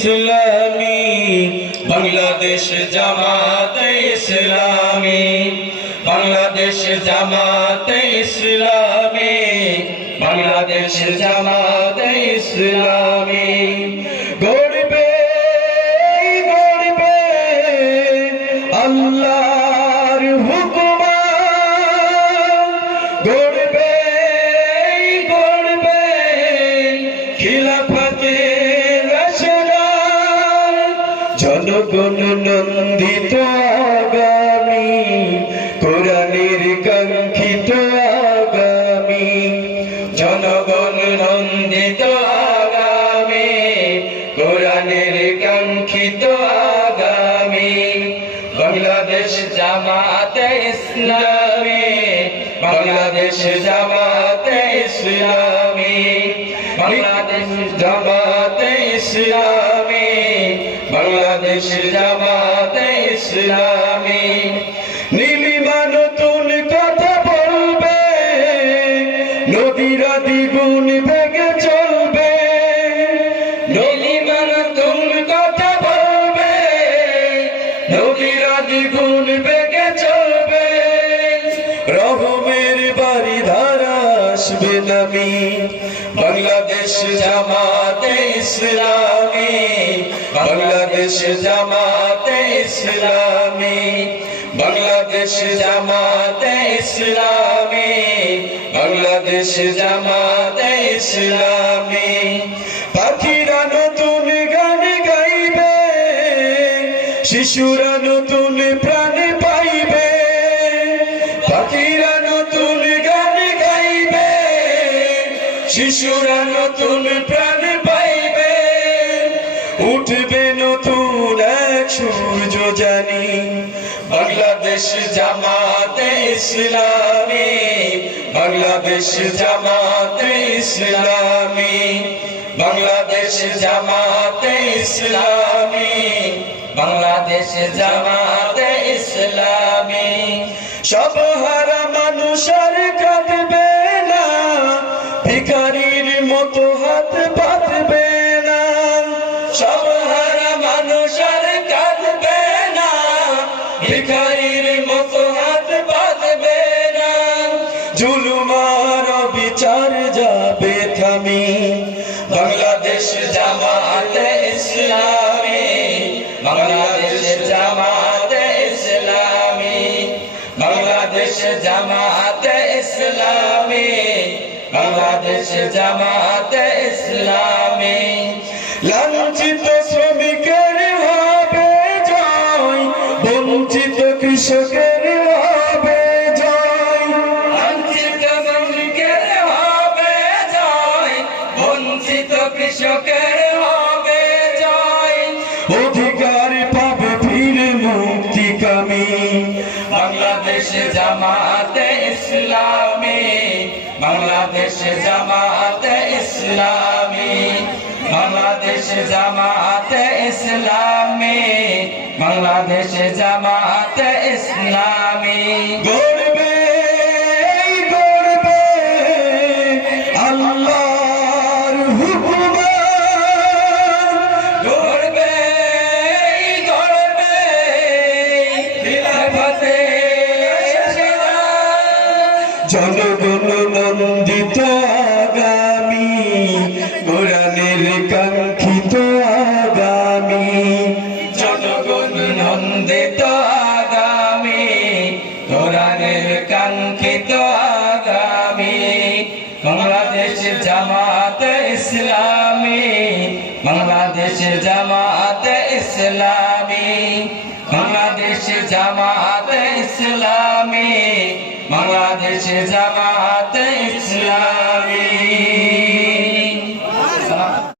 ইসলামী, বাংলাদেশ জামাতে ইসলামী, বাংলাদেশ জামাতে ইসলামী, বাংলাদেশ জামাতে ইসলামী। গড়বে গড়বে আল্লাহর হুকুমান, গড়বে গড়বে খিলাফতে রাশেদান, জনগণ নন্দিত আগামী, কোরআনের কাঙ্ক্ষিত আগামী, জনগণ নন্দিত আগামী, কোরআনের কাঙ্ক্ষিত আগামী। বাংলাদেশ জামাতে ইসলামী, বাংলাদেশ জামাতে ইসলামী, বাংলাদেশ জামাতে ইসলামী, বাংলাদেশ জামাতে ইসলামী। নীলিমা নতুন কথা বলবে, নদীরা দ্বিগুণ বেগে চলবে, নীলিমা নতুন কথা বলবে, নদীরা দ্বিগুণ বেগে চলবে। রহমের বাড়ি ধারা আসবে নামি, বাংলাদেশ জামাতে ইসলামী, বাংলাদেশ জামাতে ইসলামী, বাংলাদেশ জামাতে ইসলামী, বাংলাদেশ জামাতে ইসলামী। পাখিরা নতুন গান গাইবে, শিশুরা নতুন প্রাণ পাইবে, পাখিরা নতুন গান গাইবে, শিশুরা নতুন প্রাণ পাইবে। উঠবে নতুন এক সূর্য জানি, বাংলাদেশ জামাতে ইসলামী, বাংলাদেশ জামাতে ইসলামী, বাংলাদেশ জামাতে ইসলামী, বাংলাদেশ জামাতে ইসলামী। সব হারা মানুষ আর কাঁদবে না, ভিখারির মতো হাত পাতবে না, সব হারা মানুষ আর কাঁদবে না, ভিখারির মতো হাত পাতবে না। জুলুম আর বিচার যাবে থামি, বাংলাদেশ জামাতে ইসলামী, বাংলাদেশ জামাতে ইসলামী, বাংলাদেশ জামাতে ইসলামী, বাংলাদেশ জামাতে ইসলামী। লাঞ্ছিত শ্রমিকের হবে জয়, বঞ্চিত কৃষকের হবে জয়, লাঞ্ছিত শ্রমিকের হবে জয়, বঞ্চিত কৃষকের হবে জয়। অধিকার পাবে ফিরে মুক্তিকামী, বাংলাদেশ জামাতে ইসলামী, বাংলাদেশ জামাতে ইসলামী, বাংলাদেশ জামাতে ইসলামী, বাংলাদেশ জামাতে ইসলামী। গড়বে গড়বে আল্লাহর হুকুমান, গড়বে গড়বে খিলাফতে রাশেদান, জনগণ নন্দিত আগামী, কোরআনের কাঙ্ক্ষিত আগামী, জনগণ নন্দিত আগামী, কোরআনের কাঙ্ক্ষিত আগামী। বাংলাদেশ জামাতে ইসলামী, বাংলাদেশ জামাতে ইসলামী, বাংলাদেশ জামাতে ইসলামী, বাংলাদেশ জামাতে ইসলামী।